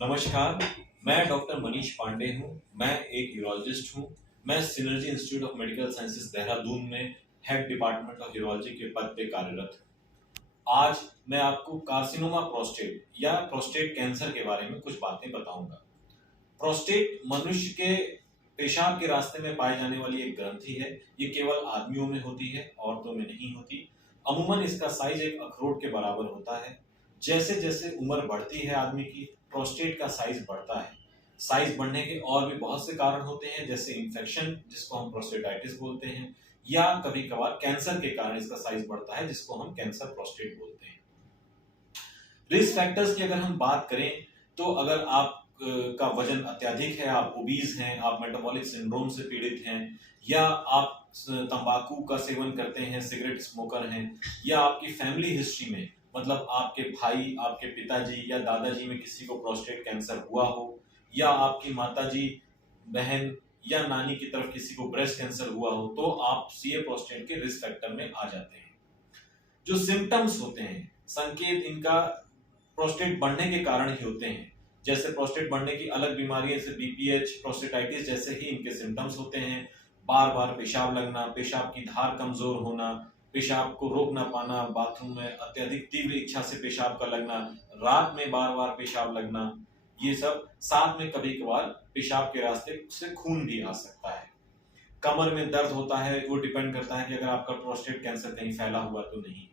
नमस्कार, मैं डॉक्टर मनीष पांडे हूँ। मैं एक यूरोलॉजिस्ट हूँ। मैं synergy institute of medical sciences Dehradun में हेड डिपार्टमेंट ऑफ यूरोलॉजी के पद पे कार्यरत हूँ। आज मैं आपको कार्सिनोमा प्रोस्टेट या प्रोस्टेट कैंसर के बारे में कुछ बातें बताऊंगा। प्रोस्टेट मनुष्य के पेशाब के रास्ते में पाई जाने वाली एक ग्रंथि है। ये केवल आदमियों में होती है, औरतों में नहीं होती। अमूमन इसका साइज एक अखरोट के बराबर होता है। जैसे जैसे उम्र बढ़ती है आदमी की, प्रोस्टेट का साइज बढ़ता है। साइज बढ़ने के और भी बहुत से कारण होते हैं, जैसे इन्फेक्शन जिसको हम प्रोस्टेटाइटिस बोलते हैं, या कभी कभार कैंसर के कारण इसका साइज बढ़ता है जिसको हम कैंसर प्रोस्टेट बोलते हैं। रिस्क फैक्टर्स की अगर हम बात करें तो अगर आप का वजन अत्यधिक है, आप ओबीज हैं, आप मेटाबॉलिक सिंड्रोम से पीड़ित हैं, या आप तंबाकू का सेवन करते हैं, सिगरेट स्मोकर हैं, या आपकी फैमिली हिस्ट्री में मतलब आपके भाई, आपके पिताजी या दादाजी में किसी को प्रोस्टेट कैंसर हुआ हो, या आपकी माताजी, बहन या नानी की तरफ किसी को ब्रेस्ट कैंसर हुआ हो, तो आप सीए प्रोस्टेट के रिस्क फैक्टर में आ जाते हैं। जो सिम्टम्स होते हैं, संकेत इनका प्रोस्टेट बढ़ने के कारण ही होते हैं। जैसे प्रोस्टेट बढ़ने की अलग बीमारियां जैसे बीपीएच, प्रोस्टेटाइटिस जैसे ही इनके सिम्टम्स होते हैं। बार बार पेशाब लगना, पेशाब की धार कमजोर होना, पेशाब को रोक ना पाना, बाथरूम में अत्यधिक तीव्र इच्छा से पेशाब का लगना, रात में बार बार पेशाब लगना, ये सब साथ में कभी कभार पेशाब के रास्ते से खून भी आ सकता है। कमर में दर्द होता है, वो डिपेंड करता है कि अगर आपका प्रोस्टेट कैंसर कहीं फैला हुआ तो नहीं।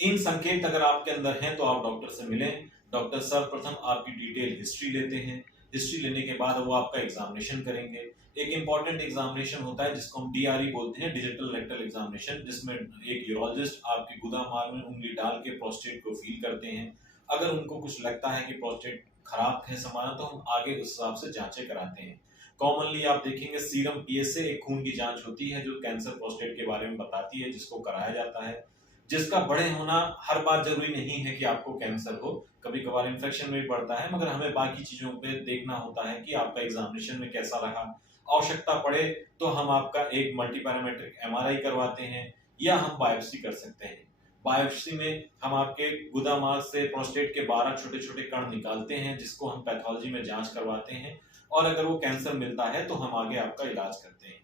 इन संकेत अगर आपके अंदर हैं तो आप डॉक्टर से मिलें। डॉक्टर सर्वप्रथम आपकी डिटेल हिस्ट्री लेते हैं। हिस्ट्री लेने के बाद वो आपका एग्जामिनेशन करेंगे। एक इंपॉर्टेंट एग्जामिनेशन होता है जिसको हम डीआरई बोलते हैं, डिजिटल रेक्टल एग्जामिनेशन, जिसमें एक यूरोलॉजिस्ट आपकी गुदामार में उंगली डाल के प्रोस्टेट को फील करते हैं। अगर उनको कुछ लगता है कि प्रोस्टेट खराब है समाना, तो हम आगे उस हिसाब से जांचें कराते हैं। कॉमनली आप देखेंगे सीरम पीएसए एक खून की जांच होती है जो कैंसर प्रोस्टेट के बारे में बताती है, जिसको कराया जाता है। जिसका बड़े होना हर बार जरूरी नहीं है कि आपको कैंसर हो, कभी कभार इन्फेक्शन में भी बढ़ता है, मगर हमें बाकी चीजों पे देखना होता है कि आपका एग्जामिनेशन में कैसा रहा। आवश्यकता पड़े तो हम आपका एक मल्टीपैरामेट्रिक एमआरआई करवाते हैं, या हम बायोप्सी कर सकते हैं। बायोप्सी में हम आपके गुदामार से प्रोस्टेट के 12 छोटे छोटे कण निकालते हैं, जिसको हम पैथोलॉजी में जांच करवाते हैं, और अगर वो कैंसर मिलता है तो हम आगे आपका इलाज करते हैं।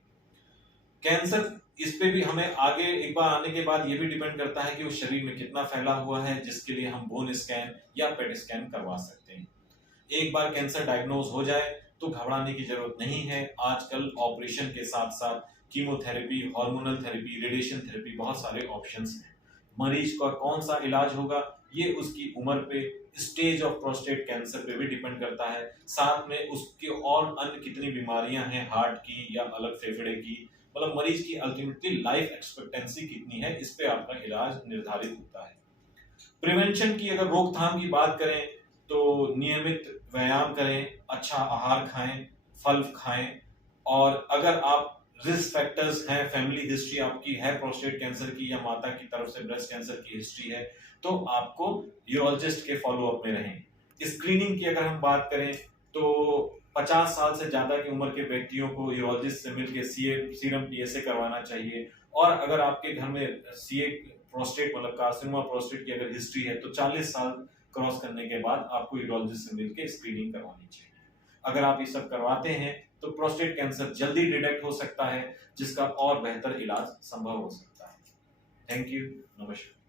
कैंसर इस पे भी हमें आगे एक बार आने के बाद ये भी डिपेंड करता है कि वो शरीर में कितना फैला हुआ है, जिसके लिए हम बोन स्कैन या पेट स्कैन करवा सकते हैं। एक बार कैंसर डायग्नोज हो जाए तो घबराने की जरूरत नहीं है। आजकल ऑपरेशन के साथ साथ chemotherapy, hormonal therapy, radiation therapy, बहुत सारे ऑप्शंस हैं। मरीज का कौन सा इलाज होगा ये उसकी उम्र पे, स्टेज ऑफ प्रोस्टेट कैंसर पे भी डिपेंड करता है। साथ में उसके और अन्य कितनी बीमारियां हैं, हार्ट की या अलग फेफड़े की, मतलब मरीज की अल्टीमेटली लाइफ एक्सपेक्टेंसी कितनी है, इस पे आपका इलाज निर्धारित होता है। प्रिवेंशन की अगर रोकथाम की बात करें तो नियमित व्यायाम करें, अच्छा आहार खाएं, फल खाएं, और अगर आप रिस्क फैक्टर्स हैं, फैमिली हिस्ट्री आपकी है प्रोस्टेट कैंसर की, या माता की तरफ से ब्रेस्ट कैंसर की हिस्ट्री है, तो आपको यूरोलॉजिस्ट के फॉलोअप में रहें। स्क्रीनिंग की अगर हम बात करें तो 50 साल से ज्यादा की उम्र के व्यक्तियों को यूरोलॉजिस्ट से मिलकर सीरम पीएसए करवाना चाहिए। और अगर आपके घर में सीए प्रोस्टेट मतलब कार्सिनोमा प्रोस्टेट की अगर हिस्ट्री है तो 40 साल क्रॉस करने के बाद आपको यूरोलॉजिस्ट से मिलकर स्क्रीनिंग करवानी चाहिए। अगर आप ये सब करवाते हैं तो प्रोस्टेट कैंसर जल्दी डिटेक्ट हो सकता है, जिसका और बेहतर इलाज संभव हो सकता है। Thank you. नमस्कार।